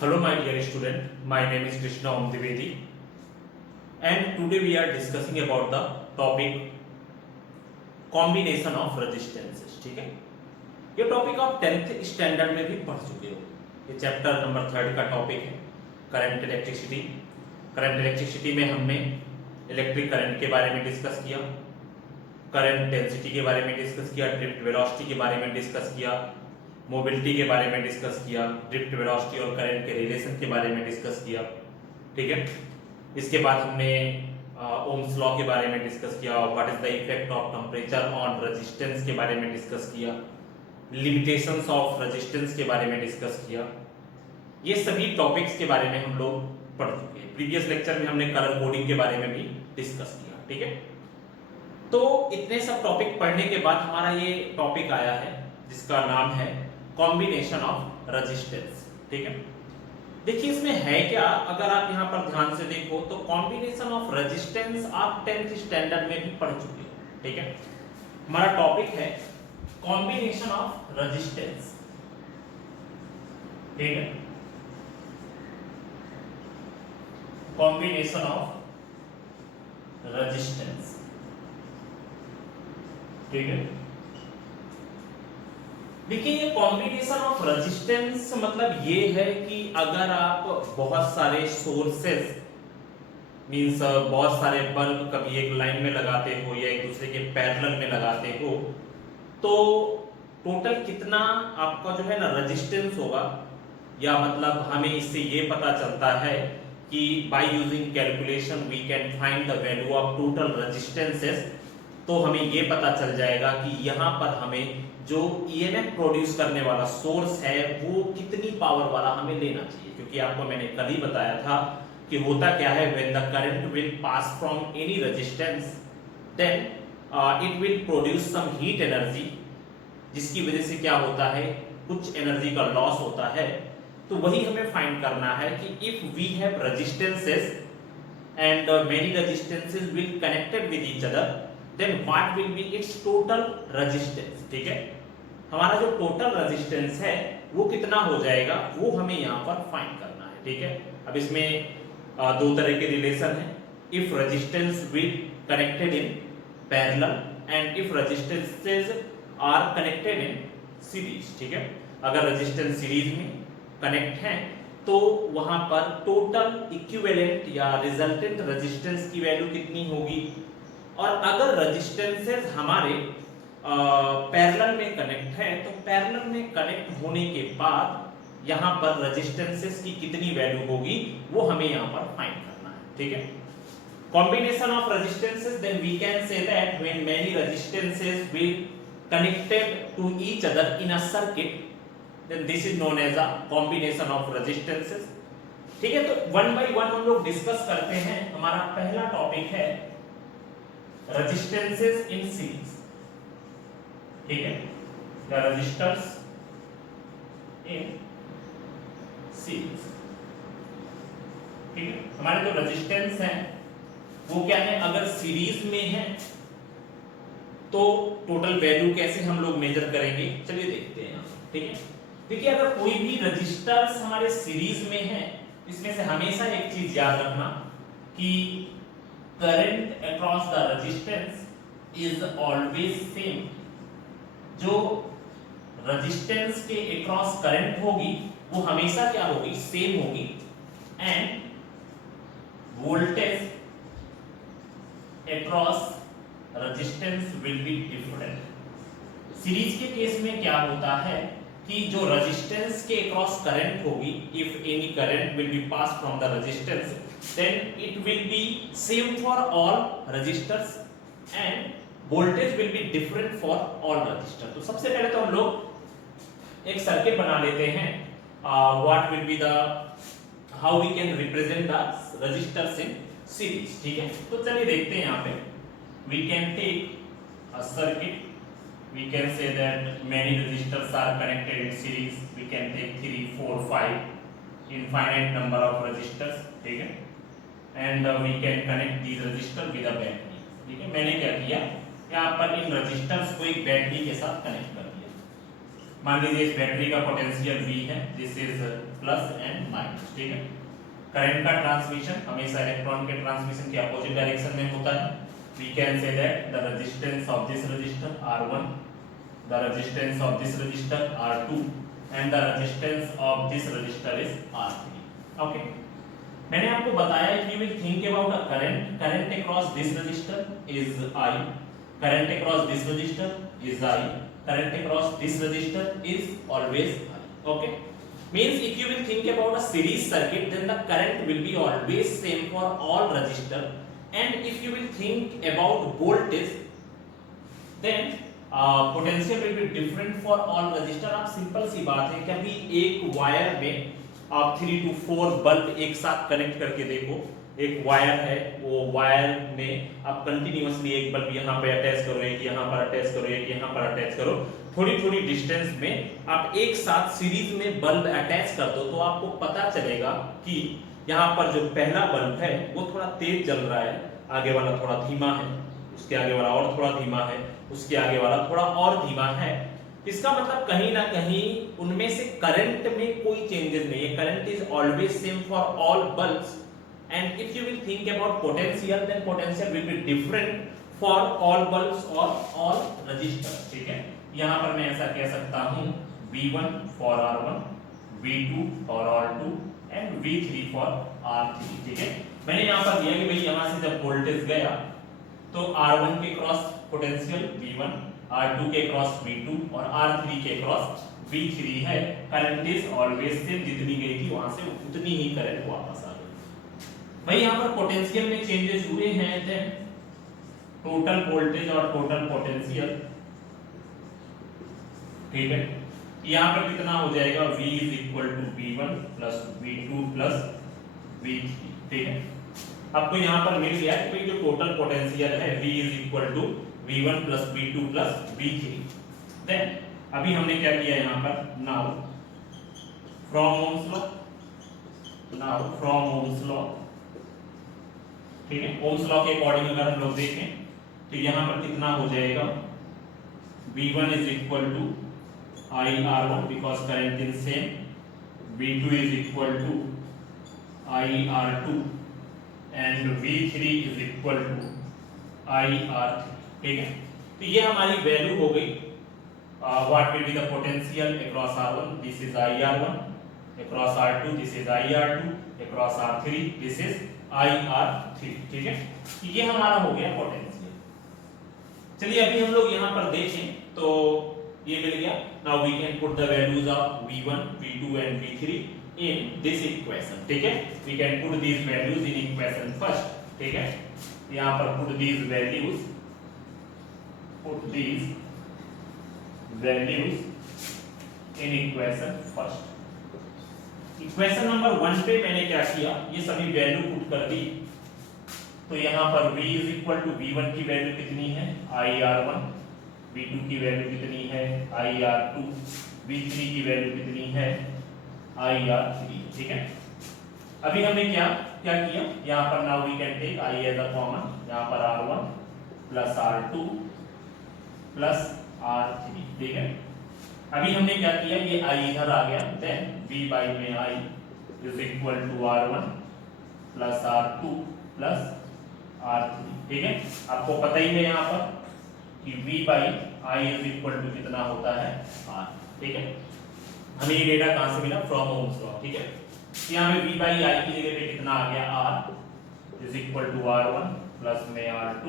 Hello my dear student, my name is Krishna Om Dwivedi and today we are discussing about the topic combination of resistances. ठीक है, ये topic आप 10th standard में भी पढ़ चुके हो। ये चैप्टर नंबर 3 का टॉपिक है करंट इलेक्ट्रिसिटी। करंट इलेक्ट्रिसिटी में हमने इलेक्ट्रिक करंट के बारे में डिस्कस किया, करंट डेंसिटी के बारे में डिस्कस किया, ड्रिफ्ट वेलोसिटी के बारे में डिस्कस किया, मोबिलिटी के बारे में डिस्कस किया, ड्रिफ्ट वेलोसिटी और करंट के रिलेशन के बारे में डिस्कस किया। ठीक है, इसके बाद हमने ओम्स लॉ के बारे में डिस्कस किया, what is the effect of temperature on resistance के बारे में डिस्कस किया, लिमिटेशंस ऑफ रेजिस्टेंस के बारे में डिस्कस किया। ये सभी टॉपिक्स के बारे में हम लोग पढ़ चुके हैं। प्रीवियस लेक्चर में हमने कलर कोडिंग के बारे में भी डिस्कस किया। ठीक है, तो इतने सब टॉपिक पढ़ने के बाद हमारा ये टॉपिक आया है जिसका नाम है कॉम्बिनेशन ऑफ रेजिस्टेंस। ठीक है, देखिए इसमें है क्या, अगर आप यहां पर ध्यान से देखो तो कॉम्बिनेशन ऑफ रेजिस्टेंस आप 10th स्टैंडर्ड में भी पढ़ चुके हो। ठीक है, हमारा टॉपिक है कॉम्बिनेशन ऑफ रेजिस्टेंस। ठीक है, कॉम्बिनेशन ऑफ रेजिस्टेंस। ठीक है, देखिए ये कॉम्बिनेशन ऑफ रेजिस्टेंस मतलब ये है कि अगर आप बहुत सारे सोर्सेस मींस बहुत सारे बल्ब कभी एक लाइन में लगाते हो या एक दूसरे के पैरेलल में लगाते हो तो टोटल कितना आपका जो है ना रेजिस्टेंस होगा, या मतलब हमें इससे ये पता चलता है कि by using calculation we can find the value of total resistances. तो हमें ये पता चल जाएगा कि यहाँ पर हमें जो ईएमएफ प्रोड्यूस करने वाला सोर्स है वो कितनी पावर वाला हमें लेना चाहिए, क्योंकि आपको मैंने कल ही बताया था कि होता क्या है, when the current will pass from any resistance then it will produce some heat energy, जिसकी वजह से क्या होता है, कुछ एनर्जी का लॉस होता है। तो वही हमें फाइंड करना है कि if we have resistances and many resistances will connected with each other then what will be its total resistance। ठीक है, हमारा जो टोटल रेजिस्टेंस है वो कितना हो जाएगा वो हमें यहाँ पर फाइंड करना है। ठीक है, अब इसमें दो तरह के रिलेशन है, if resistance will connected in parallel and if resistances are connected in series. ठीक है, अगर रेजिस्टेंस सीरीज में कनेक्ट है तो वहां पर टोटल इक्विवेलेंट या रिजल्टेंट रेजिस्टेंस की वैल्यू कितनी होगी, और अगर रेजिस्टेंसेस हमारे पैरेलल में कनेक्ट है तो पैरेलल में कनेक्ट होने के बाद यहाँ पर रेजिस्टेंसेस की कितनी वैल्यू होगी वो हमें यहाँ पर फाइंड करना है। ठीक है, combination of resistances then we can say that when many resistances will connected to each other in a circuit then this is known as a combination of resistances. ठीक है, तो वन बाय वन हम लोग discuss करते हैं। हमारा पहला topic है रेजिस्टेंसेस इन सीरीज। ठीक है, द रेजिस्टर्स इन सीरीज। ठीक है, हमारे जो रेजिस्टेंस हैं वो क्या है, अगर सीरीज में है तो टोटल वैल्यू कैसे हम लोग मेजर करेंगे, चलिए देखते हैं। ठीक है, देखिए अगर कोई भी रेजिस्टर्स हमारे सीरीज में है, इसमें से हमेशा एक चीज याद रखना कि current across the resistance is always same। जो रेजिस्टेंस के across करंट होगी वो हमेशा क्या होगी, सेम होगी, and voltage across resistance will be different. Series के केस में क्या होता है कि जो रेजिस्टेंस के अक्रॉस करंट होगी, if any current will be pass from the resistance then it will be same for all resistors and voltage will be different for all resistor. तो सबसे पहले तो हम लोग एक सर्किट बना लेते हैं, what will be the how we can represent the resistors in series. ठीक है, तो चलिए देखते हैं। यहाँ पे we can take a circuit, we can say that many resistors are connected in series, we can take 3 4 5 infinite number of resistors। ठीक है, and we can connect these resistors with a battery। ठीक है, मैंने क्या किया, यहाँ पर इन resistors को एक बैटरी के साथ कनेक्ट कर दिया। मान लीजिए इस बैटरी का पोटेंशियल V है, this is plus and minus, ठीक है। करंट का ट्रांसमिशन हमेशा इलेक्ट्रॉन के ट्रांसमिशन के अपोजिट डायरेक्शन में होता है। We can say that the resistance of this resistor R1, the resistance of this resistor R2 and the resistance of this resistor is R3। Okay, मैंने आपको बताया कि you will think about a current, current across this resistor is I, current across this resistor is I, current across this resistor is always I. Okay, means if you will think about a series circuit, then the current will be always same for all resistor, and if you will think about voltage, then potential will be different for all resistor। आप simple सी बात है, कभी एक wire में आप 3 to 4 bulb एक साथ connect करके देखो। एक वायर है, वो वायर में आप कंटिन्यूअसली एक बल्ब यहाँ पे अटैच करो, एक यहाँ पर अटैच करो, एक यहाँ पर अटैच करो, थोड़ी थोड़ी डिस्टेंस में आप एक साथ सीरीज में बल्ब अटैच कर दो, तो आपको पता चलेगा कि यहाँ पर जो पहला बल्ब है वो थोड़ा तेज जल रहा है, आगे वाला थोड़ा धीमा है, उसके आगे वाला और थोड़ा धीमा है, उसके आगे वाला थोड़ा और धीमा है। इसका मतलब कहीं ना कहीं उनमें से करंट में कोई चेंजेस नहीं है। Current is always same for all bulbs, and if you will think about potential, then potential will be different for all bulbs or all resistors, ठीक है। यहाँ पर मैं ऐसा कह सकता हूँ V1 for R1, V2 for R2 and V3 for R3, ठीक है। मैंने यहाँ पर दिया कि भाई यहाँ से जब वोल्टेज गया तो R1 के क्रॉस पोटेंशियल V1, R2 के क्रॉस V2 और R3 के क्रॉस V3 है। करंट इज ऑलवेज सेम, जितनी गई थी वहां से उतनी ही करंट वापस आ गई। भाई यहाँ पर पोटेंशियल में चेंजेस हुए हैं, देन टोटल वोल्टेज और टोटल पोटेंशियल, ठीक है। यहाँ पर कितना हो जाएगा, V is equal to V1 plus V2 plus V3, ठीक है। आपको यहाँ पर मिल गया कि भाई जो टोटल पोटेंशियल है V is equal to V1 plus V2 plus V3। Then अभी हमने क्या किया यहाँ पर, now from Ohm's law, now from Ohm's law, ठीक है। ओम्स लॉ के अकॉर्डिंग अगर हम लोग देखें तो यहाँ पर कितना हो जाएगा, V1 is equal to IR1 because current is same, V2 is equal to IR2 and V3 is equal to IR3, ठीक है। तो ये हमारी वैल्यू हो गई, what will be the potential across R1, this is IR1, across R2 this is IR2, across R3 this is IR3, ठीक है। ये हमारा हो गया पोटेंशियल। चलिए अभी हम लोग यहाँ पर देखें तो ये मिल गया। Now we can put the values of V1, V2 and V3 in this equation, ठीक है। We can put these values in equation first, ठीक है। यहाँ पर put these values, put these values in equation first. Equation number 1 पे मैंने क्या किया, ये सभी वैल्यू पुट कर दी। तो यहाँ पर V is equal to V1 की वैल्यू कितनी है IR1, V2 की वैल्यू कितनी है IR2, V3 की वैल्यू कितनी है IR3, ठीक है। अभी हमने क्या क्या किया, यहाँ पर now we can take I as a common, यहाँ पर R1 plus R2 plus R3, ठीक है। अभी हमने क्या किया, ये I इधर आ गया, देन V बाई में I is equal to R1 plus R2 plus R3, ठीक है। आपको पता ही है यहाँ पर कि V by I is equal to कितना होता है R, ठीक है। हमें ये डेटा कहाँ से मिला, फ्रॉम ओम्स लॉ, ठीक है। यहाँ में V बाई I की जगह पे कितना आ गया, R is equal to R1 plus में R2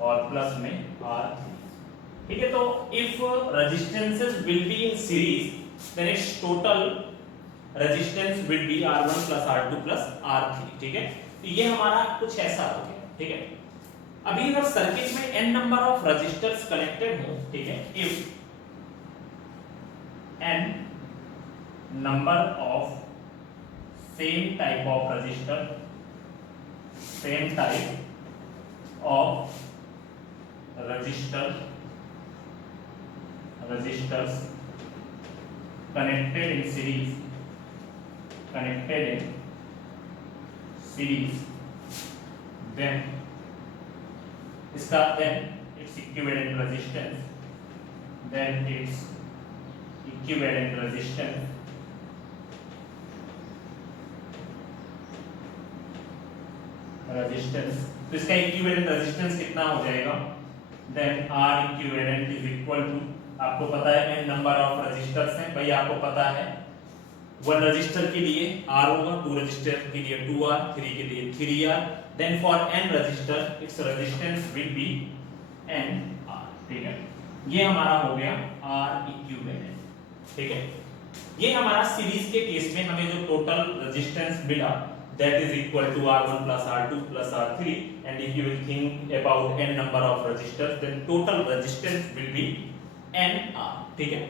और प्लस में R3, ठीक है। तो if resistances will be in series then its total resistance will be R1 plus R2 plus R3, ठीक है। तो ये हमारा कुछ ऐसा हो गया, ठीक है। अभी अगर सर्किट में n number of resistors connected हो, ठीक है, if n number of same type of resistor, same type of resistors connected in series, then इसका then its equivalent resistance, then its equivalent resistance resistance, तो इसका equivalent resistance कितना हो जाएगा, then R equivalent is equal to, आपको पता है n number of resistors हैं भाई, आपको पता है 1 रजिस्टर के लिए R होगा, 2 रजिस्टर के लिए 2R, 3 के लिए 3R, then for n resistor its resistance will be NR, ठीक है। ये हमारा हो गया R इक्विवेलेंट, ठीक है। ये हमारा सीरीज के केस में हमें जो टोटल रेजिस्टेंस मिला that is equal to R1 plus R2 plus R3, and if you will think about n number of resistors then total resistance will be NR, ठीक है।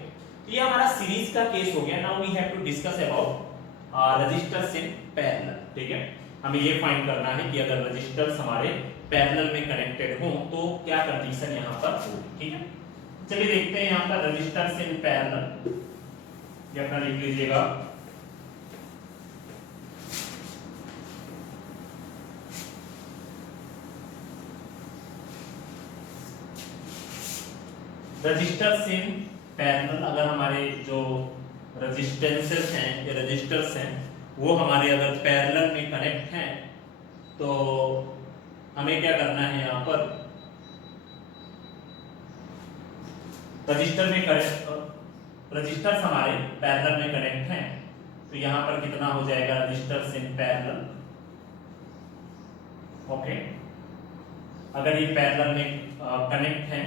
ये हमारा सीरीज का केस हो गया। Now we have to discuss about resistors in parallel, ठीक है। हमें ये फाइंड करना है कि अगर रेजिस्टर्स हमारे पैरेलल में कनेक्टेड हो तो क्या कंडीशन यहाँ पर होगी, ठीक है। चलिए देखते हैं यहाँ पर रेजिस्टर्स इन पैरेलल, ये अपना लिख लीजिएगा। रेजिस्टर्स इन पैरेलल, अगर हमारे जो रेजिस्टेंसेस हैं या रेजिस्टर्स हैं वो हमारे अगर पैरेलल में कनेक्ट हैं तो हमें क्या करना है, यहाँ पर रजिस्टर में कनेक्ट, रजिस्टर्स हमारे पैरेलल में कनेक्ट हैं तो यहाँ पर कितना हो जाएगा रजिस्टर्स इन पैरेलल, ओके। अगर ये पैरेलल में कनेक्ट हैं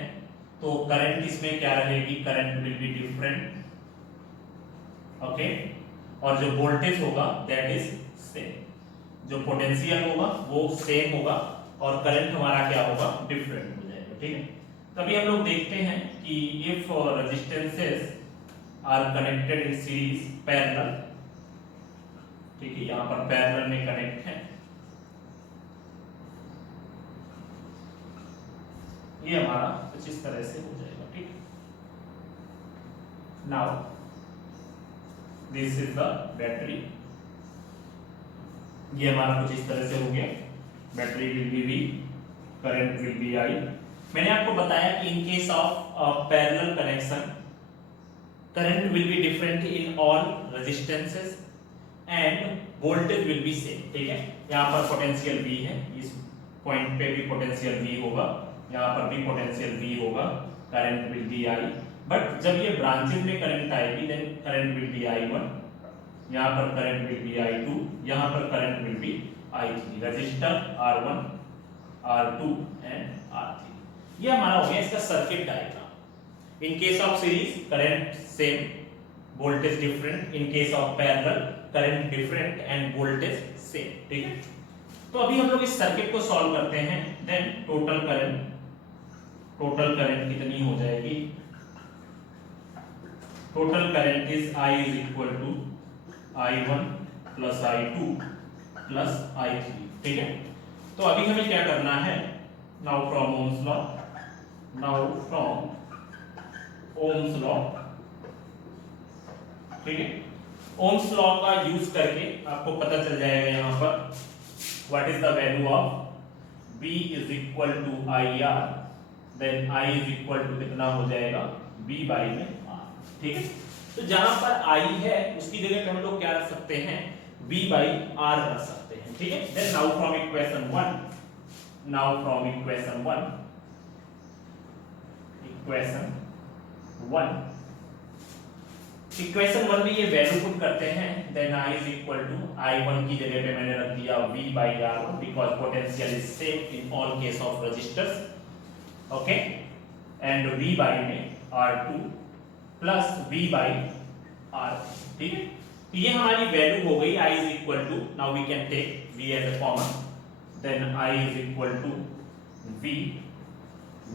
तो करंट इसमें क्या रहेगी, current will be different, okay. और जो वोल्टेज होगा दैट इज सेम, जो पोटेंशियल होगा वो सेम होगा और करंट हमारा क्या होगा, डिफरेंट हो जाएगा, ठीक है। तभी हम लोग देखते हैं कि if resistances are connected in series parallel, ठीक है, यहाँ पर पैरेलल में कनेक्ट है, ये हमारा कुछ इस तरह से हो जाएगा, ठीक। Now this is the battery, ये हमारा कुछ इस तरह से हो गया। Battery will be V, current will B I। मैंने आपको बताया कि in case of parallel connection current will be different in all resistances and voltage will be same, ठीक है। यहाँ पर पोटेंशियल V है, इस पॉइंट पे भी पोटेंशियल V होगा, यहाँ पर भी पोटेंशियल V होगा, current will B I। But जब ये ब्रांचेस में करंट आएगी then current will B I1, यहाँ पर करंट विल बी I2, यहाँ पर current will B I3, register R1, R2 and R3। ये हमारा हो गया इसका circuit diagram. In case of series current same, voltage different, in case of parallel current different end voltage same, ठीक है। तो अभी हम लोग इस सर्किट को सॉल्व करते हैं, देन टोटल करंट कितनी हो जाएगी, total current is I is equal to I1 plus I2 plus I3, ठीक है। तो अभी हमें क्या करना है, नाउ फ्रॉम ओम्स लॉ, ठीक है। ओम्स लॉ का यूज करके आपको पता चल जाएगा यहाँ पर what is the value of V is equal to IR, then I is equal to कितना हो जाएगा V बाई में R, ठीक है। तो जहां पर I है उसकी जगह पे हम लोग क्या रख सकते हैं, V बाई R रख सकते हैं, ठीक है। देन नाउ फ्रॉम इक्वेशन 1 में ये वैल्यू पुट करते हैं, then I is equal to I1 की जगह पे मैंने रख दिया V by R1 because potential is same in all case of resistors, okay. And V by में R2 plus V by R3, ठीक है। तो ये हमारी वैल्यू हो गई I is equal to, now we can take V as a common, then I is equal to V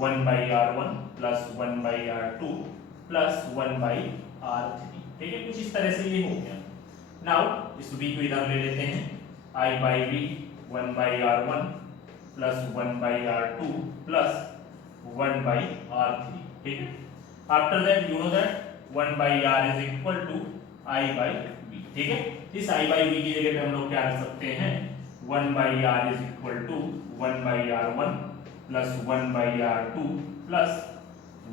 1 by R1 plus 1 by R2 plus 1 by R3, ठीक है। कुछ इस तरह से ये हो गया। नाउ इस V को इधर ले लेते हैं, I by V 1 by R1 plus 1 by R2 plus 1 by R3, ठीक है। After that you know that 1 by R is equal to I by V, ठीक है। इस I बाई V की जगह पे हम लोग क्या रख सकते हैं, 1 by R is equal to 1 by R1 plus 1 by R2 plus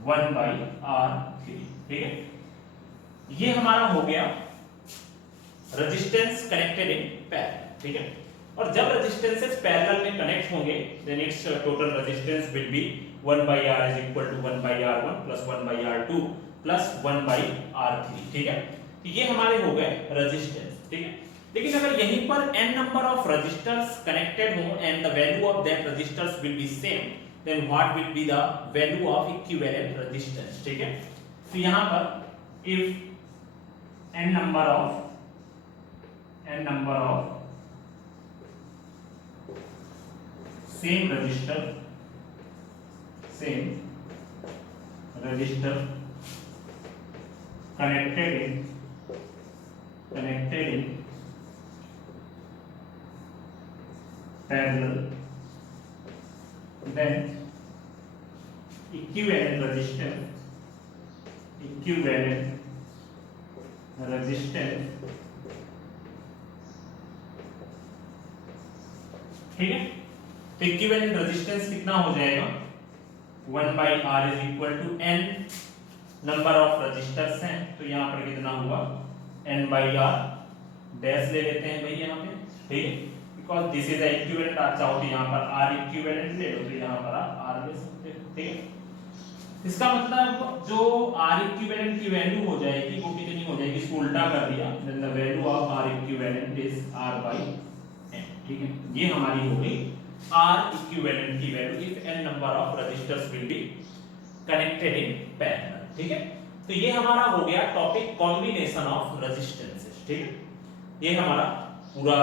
1 by R3, ठीक है। ये हमारा हो गया रेजिस्टेंस कनेक्टेड इन पैरेलल, ठीक है। और जब रेजिस्टेंसेस पैरेलल में कनेक्ट होंगे then its total resistance will be 1 by R is equal to 1 by R1 plus 1 by R2 plus 1 by R3, ठीक है। तो ये हमारे हो गए रेजिस्टेंस, ठीक है। लेकिन अगर यहीं पर n number of resistors connected हो and the value of that resistors will be same, then what will be the value of equivalent resistance, ठीक है। तो यहां पर if n number of same resistor connected in parallel, then equivalent resistance ठीक है। तो equivalent resistance कितना हो जाएगा 1 by R is equal to n number of resistors हैं, तो यहाँ पर कितना हुआ n by R डैश ले लेते हैं भाई यहाँ पे, ठीक है, बिकॉज दिस इज इक्विवेलेंट। आप चाहो तो यहाँ पर R इक्विवेलेंट ले लो, तो यहाँ पर आप R ले सकते हो, ठीक है। इसका मतलब जो R इक्विवेलेंट की वैल्यू हो जाएगी वो कितनी हो जाएगी, इसको उल्टा कर दिया, then the value of R equivalent is R by n, ठीक है। ये हमारी हो गई R इक्विवेलेंट की value if n number of resistors will be connected in parallel, ठीक है। तो ये हमारा हो गया टॉपिक कॉम्बिनेशन ऑफ रेजिस्टेंसेस, ठीक है। ये हमारा पूरा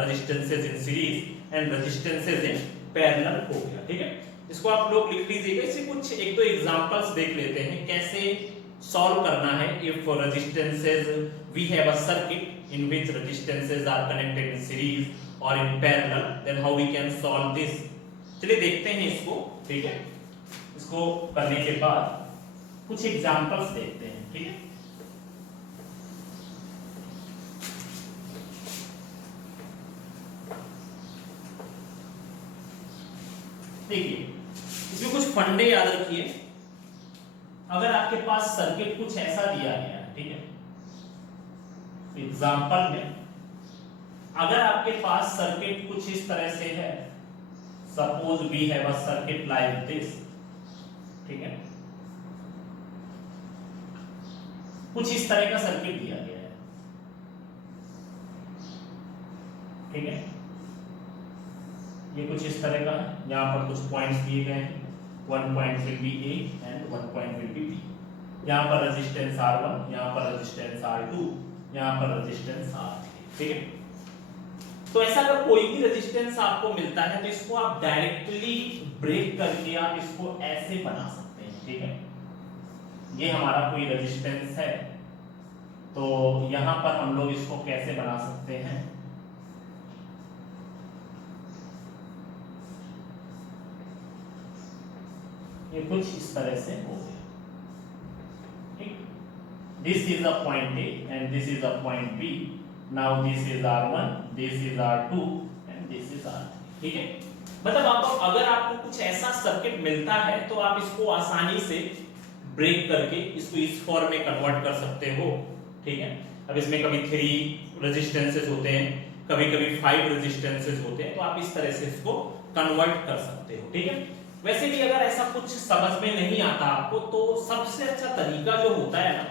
resistances in series and resistances in parallel हो गया, ठीक है। इसको आप लोग लिख लीजिएगा। इसे कुछ एक दो एग्जांपल्स देख लेते हैं कैसे सॉल्व करना है। If resistances we have a circuit in which resistances are connected in series और in parallel, then how we can solve this. चलिए देखते हैं इसको, ठीक है। इसको करने के बाद कुछ एग्जांपल्स देखते हैं, ठीक है। देखिए इसमें कुछ फंडे याद रखिए। अगर आपके पास सर्किट कुछ ऐसा दिया गया है, ठीक है, एग्जांपल में अगर आपके पास सर्किट कुछ इस तरह से है, suppose we have a circuit like this, ठीक है, कुछ इस तरह का सर्किट दिया गया है, ठीक है। ये कुछ इस तरह का है, यहाँ पर कुछ पॉइंट्स दिए गए हैं, 1 point will be A and 1 point will be B। यहाँ पर रेजिस्टेंस R1, यहाँ पर रेजिस्टेंस R2, यहाँ पर रेजिस्टेंस R3, ठीक है। तो ऐसा अगर कोई भी रेजिस्टेंस आपको मिलता है तो इसको आप डायरेक्टली ब्रेक करके आप इसको ऐसे बना सकते हैं, ठीक है। ये हमारा कोई रेजिस्टेंस है, तो यहाँ पर हम लोग इसको कैसे बना सकते हैं, ये कुछ इस तरह से हो गया, ठीक। This is a point A and this is a point B। Now this is R1, this is R2 and this is R3, ठीक है। मतलब आप अगर आपको कुछ ऐसा सर्किट मिलता है तो आप इसको आसानी से ब्रेक करके इसको इस फॉर्म में कन्वर्ट कर सकते हो, ठीक है। अब इसमें कभी 3 रेजिस्टेंसेस होते हैं, कभी कभी 5 रेजिस्टेंसेस होते हैं, तो आप इस तरह से इसको कन्वर्ट कर सकते हो, ठीक है। वैसे भी अगर ऐसा कुछ समझ में नहीं आता आपको तो सबसे अच्छा तरीका जो होता है ना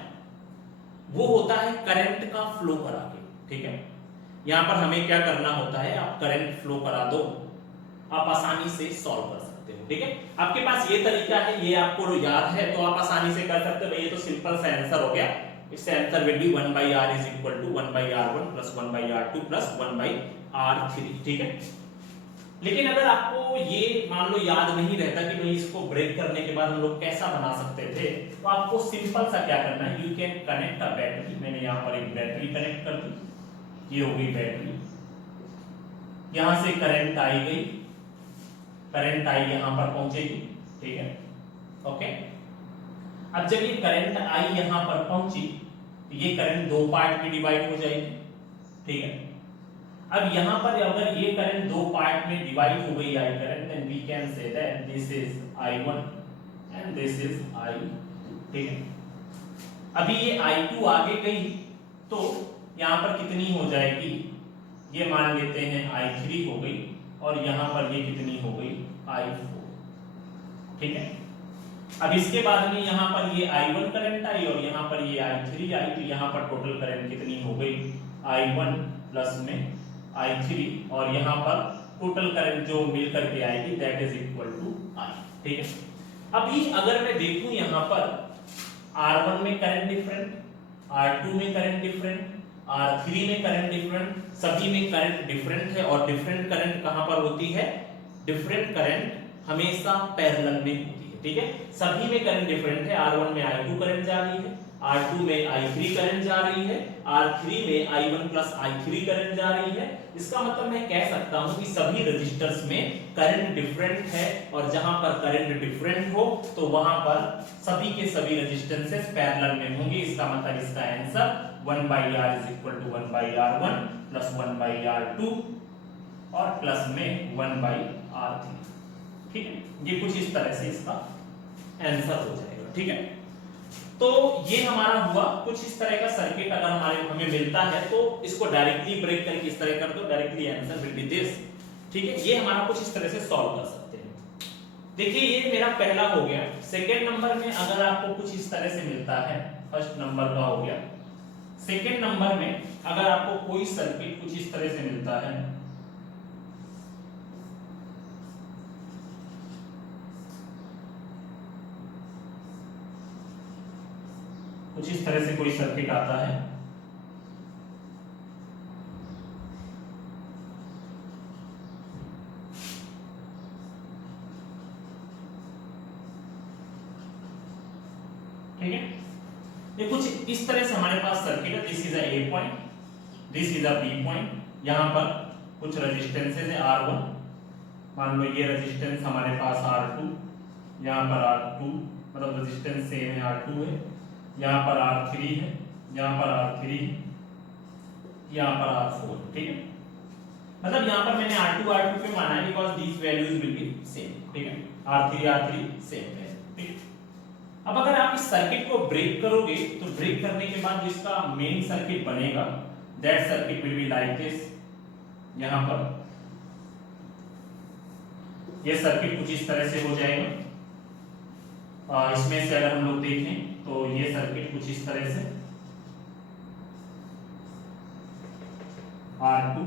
वो होता है करंट का फ्लो करा के, ठीक है। यहाँ पर हमें क्या करना होता है, आप करंट फ्लो करा दो, आप आसानी से सॉल्व कर सकते हो, ठीक है। आपके पास ये तरीका है, ये आपको याद है तो आप आसानी से कर सकते हो। भाई ये तो सिंपल सा आंसर हो गया। इससे answer will be 1 by R is equal to 1 by R1 plus 1 by R2 plus 1 by R3, ठीक है। लेकिन अगर आपको ये मान लो याद नहीं रहता कि भाई इसको ब्रेक करने के बाद हम लोग कैसा बना सकते थे, तो आपको सिंपल सा क्या करना है, you can connect a battery. मैंने यहाँ पर एक बैटरी कनेक्ट कर दी, ये हो गई बैटरी। यहां से करंट आई गई, करंट आई यहां पर पहुंचेगी, ठीक है, ओके। अब जब ये करंट आई यहां पर पहुंची तो ये करंट 2 पार्ट में डिवाइड हो जाएगी, ठीक है। अब यहां पर अगर ये करंट 2 पार्ट में डिवाइड हो गई I current, then we can say that this is I1 and this is I2, ठीक है। अभी ये I2 आगे गई तो यहां पर कितनी हो जाएगी, ये मान लेते हैं I3 हो गई, और यहां पर ये कितनी हो गई I4, ठीक है। अब इसके बाद में यहां पर ये I1 करंट आई और यहां पर ये I3 आई, तो यहां पर टोटल करंट कितनी हो गई I1 प्लस में I3, और यहां पर टोटल करंट जो मिल करके आएगी that is equal to I, ठीक है। अभी अगर मैं देखूं यहां पर R1 में करंट डिफरेंट, R2 में करंट डिफरेंट, R3 में करंट डिफरेंट, सभी में करंट डिफरेंट है, और डिफरेंट करंट कहां पर होती है, डिफरेंट करंट हमेशा पैरेलल में होती है, ठीक है। सभी में करंट डिफरेंट है, R1 में I2 करंट जा रही है, R2 में I3 करंट जा रही है, R3 में I1 प्लस I3 करंट जा रही है। इसका मतलब मैं कह सकता हूं कि सभी रजिस्टर्स में करंट डिफरेंट है, और जहां पर करंट डिफरेंट हो तो वहां पर सभी के सभी रेजिस्टेंसेस पैरेलल में होंगे। इसका मतलब इसका answer 1/R is equal to 1/R1 plus 1/R2 और प्लस में 1/R3, ठीक है। ये कुछ इस तरह से इसका आंसर हो जाएगा, ठीक है। तो ये हमारा हुआ कुछ इस तरह का सर्किट। अगर हमें मिलता है तो इसको डायरेक्टली ब्रेक करके इस तरह कर दो, directly answer will be this, ठीक है। ये हमारा कुछ इस तरह से सॉल्व कर सकते हैं। देखिए ये मेरा पहला हो गया। सेकंड नंबर में अगर आपको कुछ इस तरह से मिलता है, फर्स्ट नंबर का हो गया। सेकंड नंबर में अगर आपको कोई सर्किट कुछ इस तरह से मिलता है, कुछ इस तरह से कोई सर्किट आता है, ठीक है। ये कुछ इस तरह से हमारे पास सर्किट है। This is a A point, this is a B point. यहां पर कुछ रेजिस्टेंसेस है R1, मान लो ये रेजिस्टेंस हमारे पास R2, यहां पर R2 मतलब रेजिस्टेंस सेम है, R2 है, यहां पर R3 है, यहां पर R3 है, यहां पर R4, ठीक है। मतलब यहां पर मैंने R2 क्यों माना है, because these values will be same, ठीक है। R3 सेम है, ठीक है। अब अगर आप इस सर्किट को ब्रेक करोगे तो ब्रेक करने के बाद जो इसका मेन सर्किट बनेगा that circuit will be like this. यहां पर ये सर्किट कुछ इस तरह से हो जाएगा। इसमें से अगर हम लोग देखें तो ये सर्किट कुछ इस तरह से R2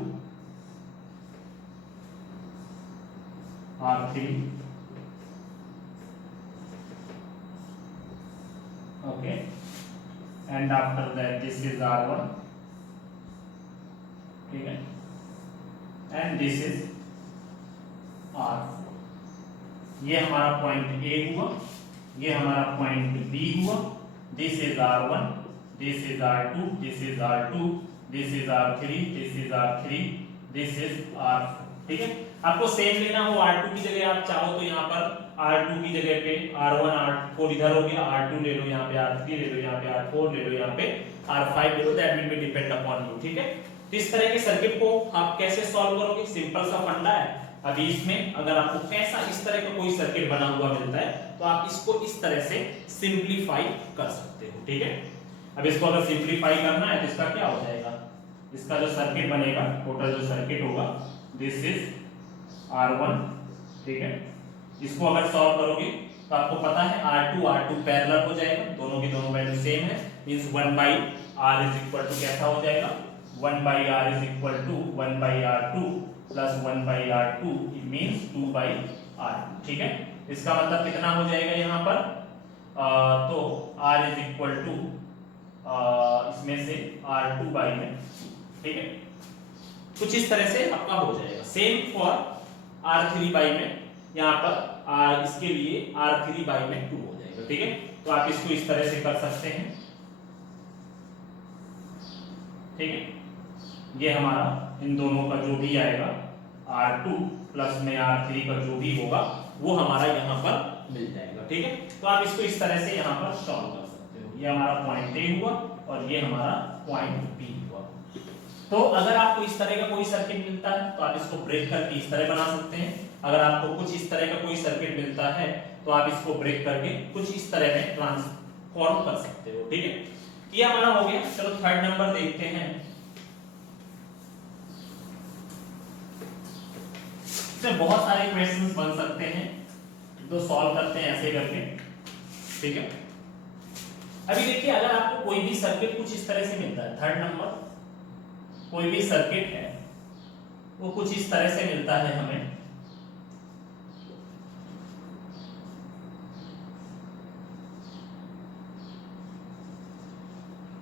R3 okay, and after that this is R1, ठीक है, and this is R4। ये हमारा पॉइंट A हुआ, ये हमारा पॉइंट B हुआ। This is R1, this is R2, this is R2, this is R3, this is R3, this is R4, ठीक है। आपको सेम लेना हो R2 की जगह आप चाहो तो यहाँ पर R2 की जगह पे R1 R4 इधर हो गया, R2 ले लो, यहाँ पे R3 ले लो, यहाँ पे R4 ले लो, यहाँ पे R5 ले लो, that will be depend upon you, ठीक है। तो इस तरह के सर्किट को आप कैसे सॉल्व करोगे, सिंपल सा फंडा है। अभी इसमें अगर आपको कैसा इस तरह का कोई सर्किट बना हुआ मिलता है तो आप इसको इस तरह से सिंपलीफाई कर सकते हो, ठीक है। अब इसको अगर सिंपलीफाई करना है तो इसका क्या हो जाएगा, इसका जो सर्किट बनेगा, टोटल जो सर्किट होगा, दिस इज R1, ठीक है। इसको अगर सॉल्व करोगे तो आपको पता है R2 पैरेलल हो जाएगा, दोनों की दोनों वैल्यू सेम है, means 1/R is equal to कैसा हो जाएगा, 1/R is equal to 1/R2 plus 1/R2, it means 2/R2, ठीक है। इसका मतलब कितना हो जाएगा यहाँ पर, तो R इज इक्वल टू इसमें से R2 बाई में, ठीक है। कुछ इस तरह से आपका हो जाएगा। सेम फॉर R3 बाई में, यहाँ पर इसके लिए R3 बाई में 2 हो जाएगा, ठीक है। तो आप इसको इस तरह से कर सकते हैं, ठीक है। ये हमारा इन दोनों का जो भी आएगा R2 प्लस में R3 का जो भी होगा वो हमारा यहाँ पर मिल जाएगा, ठीक है। तो आप इसको इस तरह से यहाँ पर सॉल्व कर सकते हो। ये हमारा पॉइंट A हुआ और ये हमारा पॉइंट B हुआ। तो अगर आपको इस तरह का कोई सर्किट मिलता है तो आप इसको ब्रेक करके इस तरह बना सकते हैं। अगर आपको कुछ इस तरह का कोई सर्किट मिलता है तो आप इसको ब्रेक करके कुछ इस तरह में ट्रांसफॉर्म कर सकते हो, ठीक है। ये हमारा हो गया। चलो थर्ड नंबर देखते हैं। इसमें बहुत सारे क्वेश्चंस बन सकते हैं, तो सॉल्व करते हैं ऐसे करके, ठीक है। अभी देखिए अगर आपको कोई भी सर्किट कुछ इस तरह से मिलता है, थर्ड नंबर, कोई भी सर्किट है वो कुछ इस तरह से मिलता है हमें,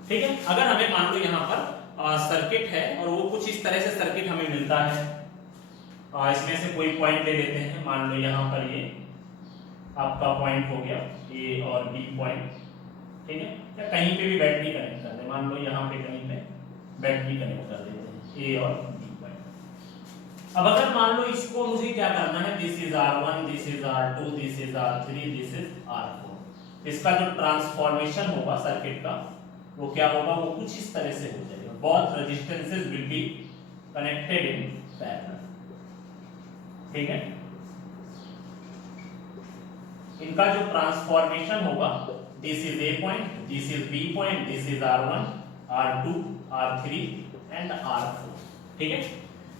ठीक है। अगर हमें मान लो यहाँ पर सर्किट है और वो कुछ इस तरह से सर्किट हमें मिलता है, इसमें से कोई पॉइंट ले लेते हैं, मान लो यहाँ पर ये आपका पॉइंट हो गया ए और बी पॉइंट, ठीक है, या कहीं पे भी बैटरी कनेक्ट कर दे, मान लो यहाँ पे कहीं पे बैटरी कनेक्ट कर देते हैं ए और बी पॉइंट। अब अगर मान लो इसको मुझे क्या करना है, this is R1, this is R2, this is R3, this is R4, इसका जो ट्रांसफॉर्मेशन होगा सर्किट का वो क्या होगा, वो कुछ इस तरह से हो जाएगा, both resistances will be connected in parallel, ठीक है। इनका जो ट्रांसफॉर्मेशन होगा, this is A point, this is B point, this is R1, R2, R3 and R4, ठीक है।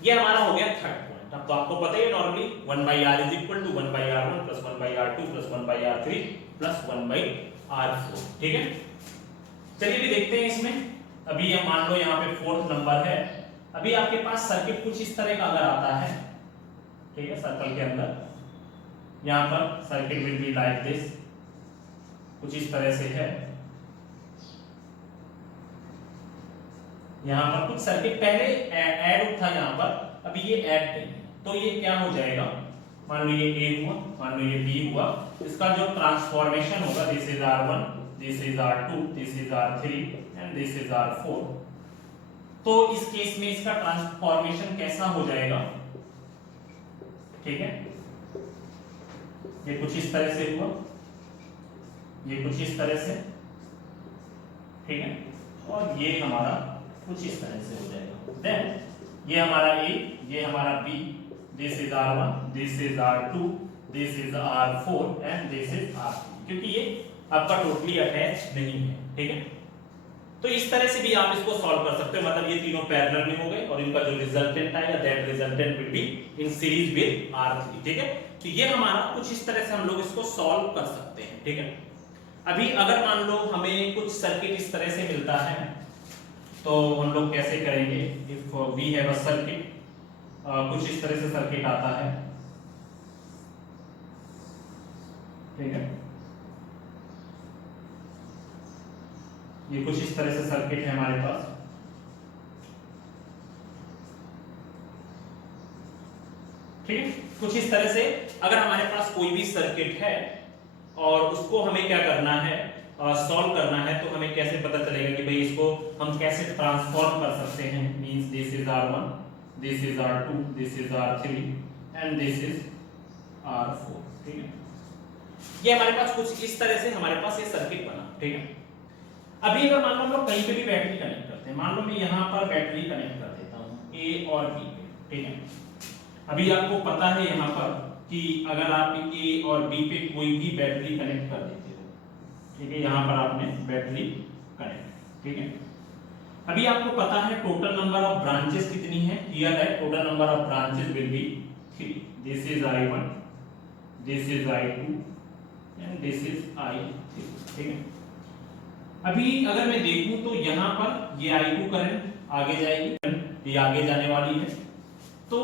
ये हमारा हो गया थर्ड पॉइंट। अब तो आपको पता ही है normally 1/R is equal to 1/R1 plus 1/R2 plus 1/R3 plus 1/R4, ठीक है। चलिए भी देखते हैं इसमें, अभी हम मान लो यहाँ पे फोर्थ नंबर है, अभी आपके पास सर्किट कुछ इस तरह का अगर आता है, ठीक है, सर्कल के अंदर यहाँ पर circuit will be like this, कुछ इस तरह से है, यहाँ पर कुछ सर्किट पहले ऐड था यहाँ पर, अभी ये ऐड नहीं है, तो ये क्या हो जाएगा, मान लो ये ए हुआ, मान लो ये बी हुआ, इसका जो ट्रांसफॉर्मेशन होगा, this is R1, this is R2, this is R3 and this is R4, तो इस केस में इसका ट्रांसफॉर्मेशन कैसा हो जाएगा, ठीक है, ये कुछ इस तरह से हुआ, ये कुछ इस तरह से, ठीक है, और ये हमारा कुछ इस तरह से हो जाएगा। देन ये हमारा ए, ये हमारा B, this is R1, this is R2, this is R4 and this is R3, क्योंकि ये आपका टोटली अटैच नहीं है, ठीक है। तो इस तरह से भी आप इसको सॉल्व कर सकते हो, मतलब ये तीनों पैरेलल में हो गए और इनका जो रिजल्टेंट आएगा that resultant will be in series with R3, ठीक है। तो ये हमारा कुछ इस तरह से हम लोग इसको सॉल्व कर सकते हैं, ठीक है। अभी अगर मान लो हमें कुछ सर्किट इस तरह से मिलता है तो हम लोग कैसे करेंगे, if we have a circuit, कुछ इस तरह से सर्किट आता है, ठीक है, ये कुछ इस तरह से सर्किट है हमारे पास, ठीक है। कुछ इस तरह से अगर हमारे पास कोई भी सर्किट है और उसको हमें क्या करना है, सॉल्व करना है, तो हमें कैसे पता चलेगा कि भाई इसको हम कैसे ट्रांसफॉर्म कर सकते हैं, means this is R1, this is R2, this is R3 and this is R4, ठीक है। ये हमारे पास कुछ इस तरह से हमारे पास ये सर्किट बना, ठीक है। अभी अगर मान लो हम लोग कहीं पे भी बैटरी कनेक्ट करते हैं, मान लो मैं यहाँ पर बैटरी कनेक्ट कर देता हूँ ए और बी पे, ठीक है। अभी आपको पता है यहाँ पर कि अगर आप ए और बी पे कोई भी बैटरी कनेक्ट कर देते हो, ठीक है, यहाँ पर आपने बैटरी कनेक्ट, ठीक है। अभी आपको पता है टोटल नंबर ऑफ ब्रांचेस कितनी है, हियर है total number of branches will be 3, this is I1, this is I2 and this is I3, ठीक है। अभी अगर मैं देखूं तो यहाँ पर ये I2 करंट आगे जाएगी, ये आगे जाने वाली है, तो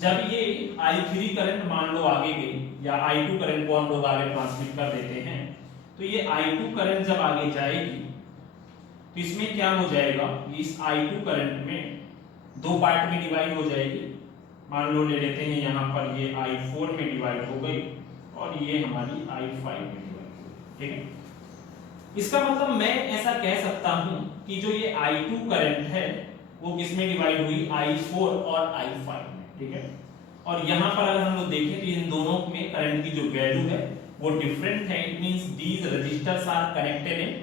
जब ये I3 करंट मान लो आगे गई या I2 करंट को हम लोग आगे ट्रांसमिट कर देते हैं, तो ये I2 करंट जब आगे जाएगी तो इसमें क्या हो जाएगा, इस I2 करंट में दो पार्ट में डिवाइड हो जाएगी, मान लो ले लेते हैं यहाँ पर ये I4 में डिवाइड हो गई और ये हमारी I5 में डिवाइड हो गई, ठीक है। इसका मतलब मैं ऐसा कह सकता हूं कि जो ये I2 करंट है वो किसमें डिवाइड हुई, I4 और I5 में, ठीक है। और यहाँ पर अगर हम लोग देखें तो इन दोनों में करंट की जो वैल्यू है वो डिफरेंट है, it means these resistors are connected in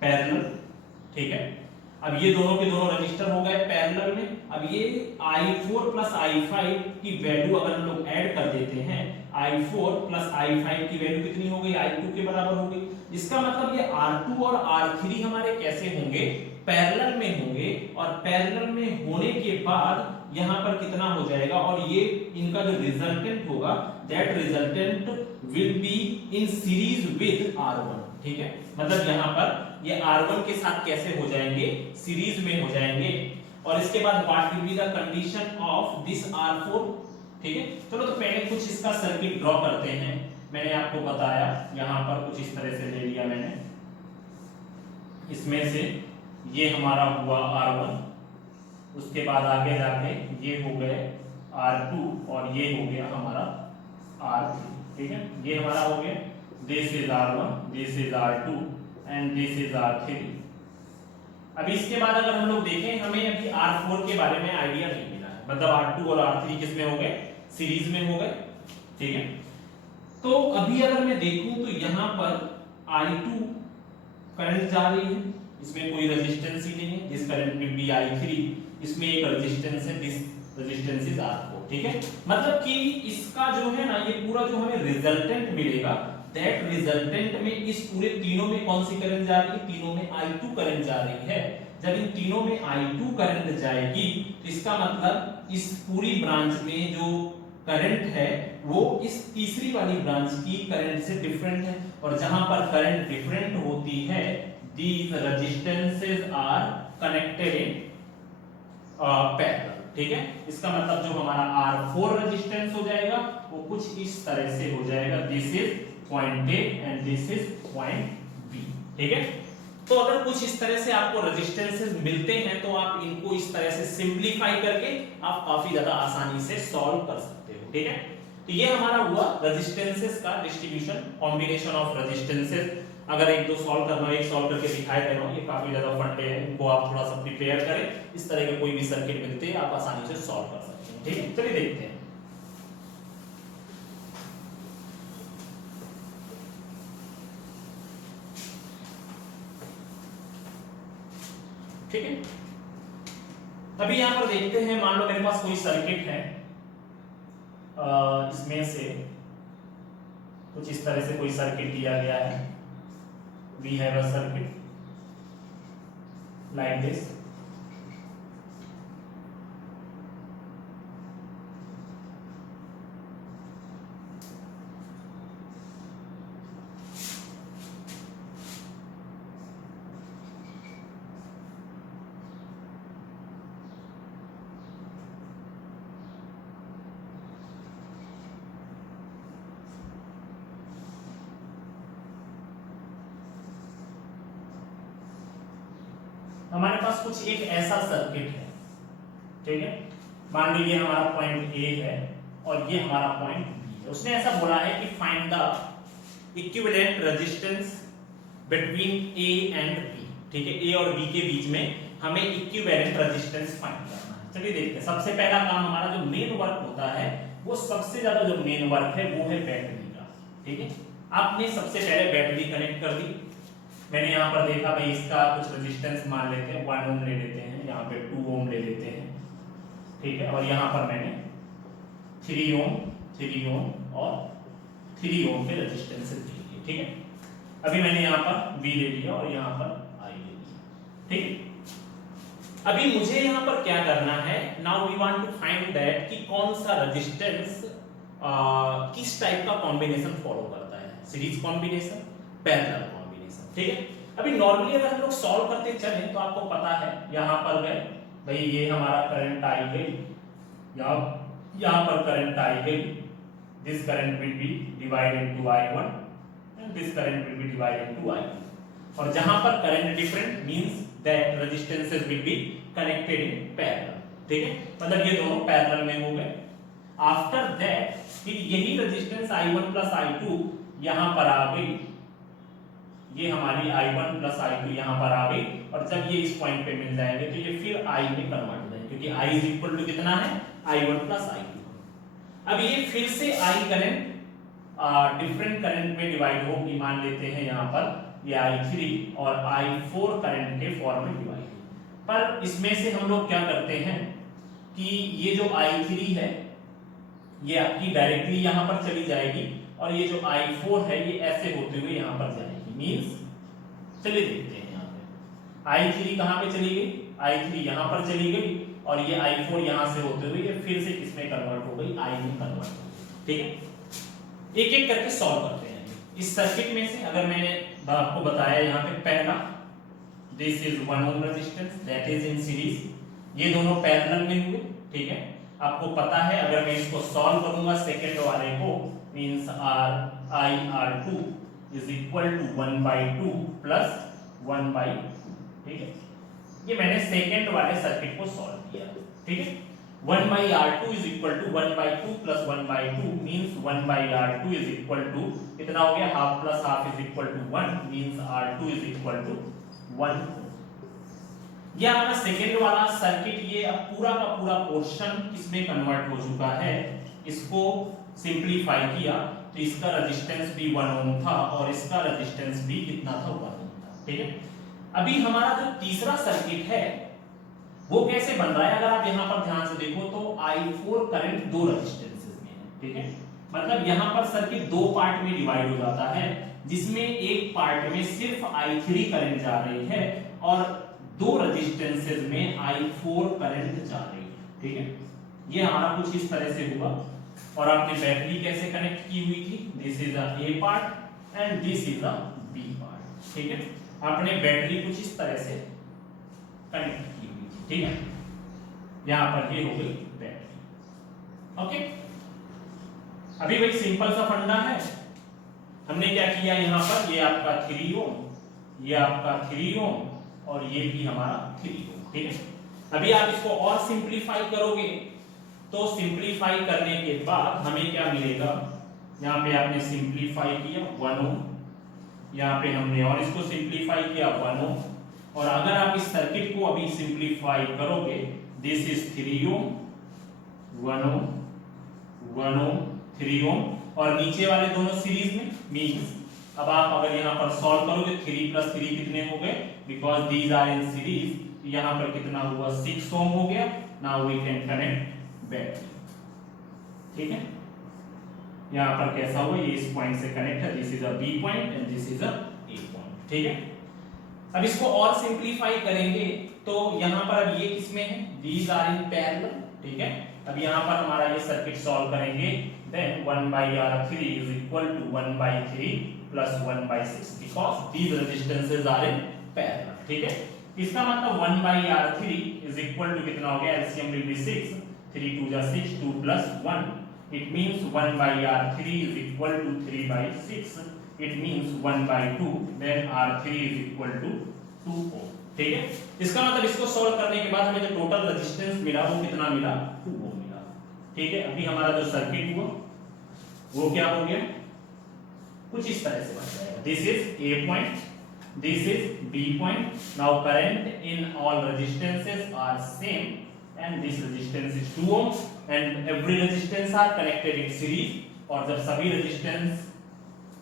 parallel, ठीक है। अब ये दोनों के दोनों रजिस्टर हो गए पैरेलल में, अब ये I4 प्लस I5 की वैल्यू अगर हम लोग ऐड कर देते हैं I4 प्लस I5 की वैल्यू कितनी हो गई, I2 के बराबर हो गई। इसका मतलब ये R2 और R3 हमारे कैसे होंगे, पैरेलल में होंगे, और पैरेलल में होने के बाद यहां पर कितना हो जाएगा, और ये इनका जो रिजल्टेंट होगा that resultant will be in series with R1, ठीक है। मतलब यहां पर ये R1 के साथ कैसे हो जाएंगे, सीरीज में हो जाएंगे। और इसके बाद what will be the condition of this R4, ठीक है। चलो तो पहले कुछ इसका सर्किट ड्रॉ करते हैं। मैंने आपको बताया यहां पर कुछ इस तरह से ले लिया मैंने, इसमें से ये हमारा हुआ R1, उसके बाद आगे जाके ये हो गए R2 और ये हो गया हमारा R3, ठीक है। ये हमारा हो गया, this is R1, this is R2 and this is R3। अभी इसके बाद अगर हम लोग देखें, हमें अभी R4 के बारे में आइडिया नहीं मिला है, मतलब R2 और R3 किस में हो गए, सीरीज में हो गए, ठीक है। तो अभी अगर मैं देखूं तो यहां पर I2 करंट जा रही है, इसमें कोई रेजिस्टेंस ही नहीं है, this current will B I3, इसमें एक रेजिस्टेंस है, दिस रेजिस्टेंस इज R4, ठीक है। मतलब कि इसका जो है ना, ये पूरा जो हमें रिजल्टेंट मिलेगा दैट रिजल्टेंट में इस पूरे तीनों में कौन सी करंट जा रही है, तीनों में I2 करंट जा रही है। जब इन तीनों में I2 करंट जाएगी तो इसका मतलब इस पूरी ब्रांच में जो करंट है वो इस तीसरी वाली ब्रांच की करंट से डिफरेंट है, और जहां पर करंट डिफरेंट होती है these resistances are connected in parallel, ठीक है। इसका मतलब जो हमारा R4 रेजिस्टेंस हो जाएगा वो कुछ इस तरह से हो जाएगा, this is point A and this is point B, ठीक है। तो अगर कुछ इस तरह से आपको रेजिस्टेंसेस मिलते हैं तो आप इनको इस तरह से सिंपलीफाई करके आप काफी ज्यादा आसानी से सॉल्व कर सकते हो, ठीक है। तो ये हमारा हुआ रेजिस्टेंसेस का डिस्ट्रीब्यूशन, कॉम्बिनेशन ऑफ रेजिस्टेंसेस। अगर एक दो सॉल्व करना हो, एक सॉल्व करके दिखाई दे रहा हूं, ये काफी ज्यादा फंडे है, इनको आप थोड़ा सा प्रिपेयर करें, इस तरह के कोई भी सर्किट मिलते हैं आप आसानी से सॉल्व कर सकते हैं, ठीक है। चलिए देखते हैं। ठीक है, अभी यहां पर देखते हैं, मान लो मेरे पास कोई सर्किट है, इसमें से कुछ इस तरह से कोई सर्किट दिया गया है, we have a circuit like this, हमारे पास कुछ एक ऐसा सर्किट है, ठीक है। मान लीजिए हमारा पॉइंट ए है और ये हमारा पॉइंट बी है। उसने ऐसा बोला है कि find the equivalent resistance between A and B, ठीक है। ए और बी के बीच में हमें इक्विवेलेंट रेजिस्टेंस फाइंड करना है। चलिए देखते हैं। सबसे पहला काम हमारा जो मेन वर्क होता है, वो सबसे ज्यादा जो मेन वर्क है वो है बैटरी का, ठीक है। आपने सबसे पहले बैटरी कनेक्ट कर दी। मैंने यहाँ पर देखा भाई इसका कुछ रेजिस्टेंस मान लेते हैं, 1 ओम ले लेते हैं, यहाँ पे 2 ओम ले लेते हैं, ठीक है। और यहाँ पर मैंने 3 ओम और 3 ओम के रेजिस्टेंस ले लिए, ठीक है। अभी मैंने यहाँ पर V ले लिया और यहाँ पर I ले लिया, ठीक है। अभी मुझे यहाँ पर क्या करना है, now we want to find that कि कौन सा रेजिस्टेंस किस टाइप का कॉम्बिनेशन फॉलो करता है, सीरीज कॉम्बिनेशन, पैरेलल, ठीक है। अभी नॉर्मली अगर हम लोग सॉल्व करते चले तो आपको पता है, यहां पर गए भाई, ये हमारा करंट आई गई, यहां पर करंट आई गई, this current will B divided into I1 and this current will B divided into I2, और जहां पर current different means that resistances will be connected in parallel, ठीक है। मतलब ये दोनों पैरेलल में हो गए। आफ्टर दैट फिर यही रेजिस्टेंस I1 प्लस I2 यहां पर आ गई, ये हमारी I1 प्लस I2 यहाँ पर आ गई, और जब ये इस पॉइंट पे मिल जाएंगे तो ये फिर I में कन्वर्ट हो जाएंगे, क्योंकि I इज इक्वल टू कितना है, I1 प्लस I2। अब ये फिर से I करंट डिफरेंट करंट में डिवाइड होगी, मान लेते हैं यहाँ पर ये I3 और I4 करंट के फॉर्म में डिवाइड। पर इसमें से हम लोग क्या करते हैं कि ये जो I3 है ये आपकी डायरेक्टली यहाँ पर चली जाएगी और ये जो I4 है ये ऐसे होते हुए यहाँ पर जाएगी। मींस चलिए देखते हैं यहाँ पे I3 कहाँ पे चली गई, I3 यहाँ पर चली गई और ये I4 यहाँ से होते हुए ये फिर से किसमें कन्वर्ट हो गई, I में कन्वर्ट हो गई। ठीक है, एक एक करके सॉल्व करते हैं। इस सर्किट में से अगर मैंने आपको बताया यहाँ पे पहला, this is 1 ohm resistance that is in series, ये दोनों पैरेलल में हुए। ठीक है, आपको पता है अगर मैं इसको सॉल्व करूंगा सेकंड वाले को, means R2 is equal to 1/2 plus 1/2। ठीक है, ये मैंने सेकंड वाले सर्किट को सॉल्व किया। ठीक है, 1/R2 is equal to 1/2 plus 1/2 means 1/R2 is equal to कितना हो गया, half plus half is equal to 1 means R2 is equal to 1। ये हमारा सेकंड वाला सर्किट, ये अब पूरा का पूरा पोर्शन किसमें कन्वर्ट हो चुका है, इसको सिंपलीफाई किया तो इसका रेजिस्टेंस भी 1 ओम था और इसका रेजिस्टेंस भी कितना था, 1 ओम था। ठीक है, अभी हमारा जो तीसरा सर्किट है वो कैसे बन रहा है, अगर आप यहाँ पर ध्यान से देखो तो I4 करंट दो रेजिस्टेंसेस में है। ठीक है, मतलब यहाँ पर सर्किट दो पार्ट में डिवाइड हो जाता है, जिसमें एक पार्ट में सिर्फ I3 करंट जा रही है और दो रेजिस्टेंसेस में I4 करंट जा रही है। ठीक है, ये हमारा कुछ इस तरह से हुआ और आपने बैटरी कैसे कनेक्ट की हुई थी, this is a A part and this is a B part. ठीक है, आपने बैटरी कुछ इस तरह से कनेक्ट की हुई थी। ठीक है, यहां पर ये हो गई बैटरी। ओके, अभी भाई सिंपल सा फंडा है, हमने क्या किया यहाँ पर, ये आपका 3 ओम, ये आपका 3 ओम और ये भी हमारा 3 ओम। ठीक है, अभी आप इसको और सिंपलीफाई करोगे तो सिंपलीफाई करने के बाद हमें क्या मिलेगा, यहाँ पे आपने सिंपलीफाई किया 1 ओम, यहाँ पे हमने और इसको सिंपलीफाई किया 1 ओम, और अगर आप इस सर्किट को अभी सिंपलीफाई करोगे, दिस इज 3 ओम 1 ओम 1 ओम 3 ओम और नीचे वाले दोनों सीरीज में, मींस अब आप अगर यहाँ पर सॉल्व करोगे 3 + 3 कितने हो गए, because these are in series, यहाँ पर कितना हुआ 6 ओम हो गया। Now we can connect battery. ठीक है, यहाँ पर कैसा हुआ, ये इस पॉइंट से कनेक्ट है, this is a B point and this is a A point. ठीक है, अब इसको और सिंपलीफाई करेंगे तो यहाँ पर अब ये किसमें है, दीज आर इन पैरेलल। ठीक है, अब यहाँ पर हमारा ये सर्किट सॉल्व करेंगे, then 1/R3 is equal to 1/3 plus 1/6 because these resistances are in parallel. ठीक है, इसका मतलब 1/R3 इज इक्वल टू कितना हो गया, एलसीएम विल बी 6, 3 2 जा 6, 2 + 1, it means 1/R3 is equal to 3/6, it means 1/2, then R3 is equal to 2 ohm. ठीक है, इसका मतलब इसको सॉल्व करने के बाद हमें जो टोटल रेजिस्टेंस मिला वो कितना मिला, 2 ओम मिला। ठीक है, अभी हमारा जो सर्किट हुआ वो क्या हो गया, कुछ इस तरह से बन जाएगा, this is A point, this is B point. Now current in all resistances are same and this resistance is 2 ohm and every resistance are connected in series, और जब सभी resistance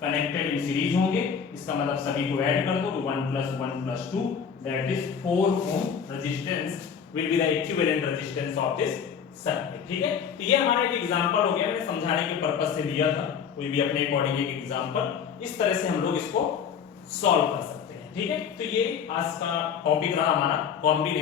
connected in series होंगे इसका मतलब सभी को add कर दो तो 1 + 1 + 2 that is 4 ohm resistance will be the equivalent resistance of this circuit। ठीक है, तो ये हमारा एक एग्जांपल हो गया, मैंने समझाने के पर्पस से लिया था, कोई भी अपने अकॉर्डिंग एक एग्जांपल, इस तरह से हम लोग इसको सॉल्व कर सकते हैं। ठीक है, तो ये आज का टॉपिक रहा हमारा कॉम्बिनेशन।